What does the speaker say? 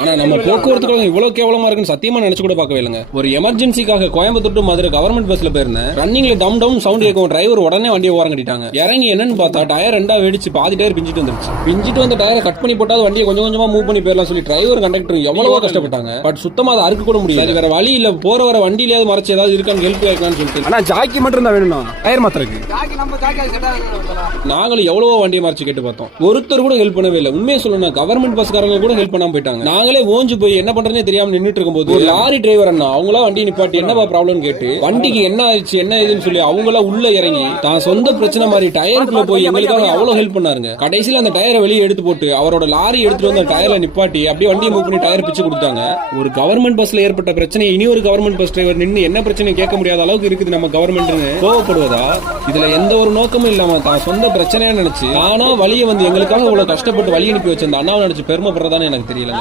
ஆனா நம்ம போக்குவரத்து இவ்வளவு கேவலமா இருக்குன்னு சத்தியமா நினைச்சு கூட பார்க்கவே இல்லைங்க. ஒரு எமர்ஜென்சிக்காக கோயம்புத்தூர் டு மதுரை கவர்மெண்ட் பஸ்ல போயிருந்தேன். ரன்னிங்ல டம் டம் சவுண்ட் கேட்கும். டிரைவர் உடனே வண்டியை ஓரம் கட்டிட்டாங்க. இறங்கி என்னன்னு பார்த்தா டயர் ரெண்டா வெடிச்சு பாதி டயர் பிஞ்சிட்டு வந்துருச்சு. பிஞ்சிட்டு வந்த டயரை கட் பண்ணி போட்டா வண்டியை கொஞ்சம் கொஞ்சமா மூவ் பண்ணி போயிடலாம் சொல்லி டிரைவர் கண்டக்டர் எவ்வளவோ கஷ்டப்பட்டாங்க. பட் சுத்தமா அதை அறுக்க கூட முடியல. வேற வழி இல்ல, போற வர வண்டியிலேயாவது மறைச்சு ஏதாவது இருக்கான்னு ஹெல்ப் கேட்கலாம்னு சொல்லிட்டு. ஆனா ஜாக்கி மட்டும் தான் வேணும்னா டயர் மாத்திரக்கு நாங்களும் எவ்வளவோ வண்டியை மறைச்சு கேட்டு பார்த்தோம். ஒருத்தர் கூட ஹெல்ப் பண்ணவே இல்லை. உண்மையை சொல்லணும், கவர்மெண்ட் பஸ்காரங்க கூட ஹெல்ப் பண்ணாம போயிட்டாங்க. நாங்களே ஓஞ்சு போய் என்ன பண்றதுனே தெரியாம நின்னுட்டு இருக்கும்போது ஒரு லாரி டிரைவர் அண்ணா அவங்களா வண்டி நிப்பாட்டி என்னவா ப்ராப்ளம் கேட்டு வண்டிக்கு என்ன ஆச்சு என்ன ஏதுன்னு சொல்லி அவங்களா உள்ள இறங்கி தான் சொந்த பிரச்சனை மாதிரி டயருக்குள்ள போய் எங்களுக்காக அவ்வளவு ஹெல்ப் பண்ணாருங்க. கடைசியில அந்த டயரை வெளியே எடுத்து போட்டு அவரோட லாரி எடுத்துட்டு வந்து அந்த டயர்ல நிப்பாட்டி அப்படியே வண்டியை மூவ் பண்ணி டயர் பிச்சு கொடுத்தாங்க. ஒரு கவர்மெண்ட் பஸ்ல ஏற்பட்ட பிரச்சனை இனி ஒரு கவர்மெண்ட் பஸ் டிரைவர் நின்று என்ன பிரச்சனை கேட்க முடியாத அளவுக்கு இருக்குது நம்ம கவர்மெண்ட் கோவப்படுவதா? இதுல எந்த ஒரு நோக்கமும் இல்லாம தான் சொந்த பிரச்சனையா நினைச்சு ஆனா வழியை வந்து எங்களுக்காக இவ்வளவு கஷ்டப்பட்டு வழி அனுப்பி வச்சிருந்த அண்ணாவை நினைச்சு பெருமைப்படுறதான்னு எனக்கு தெரியல.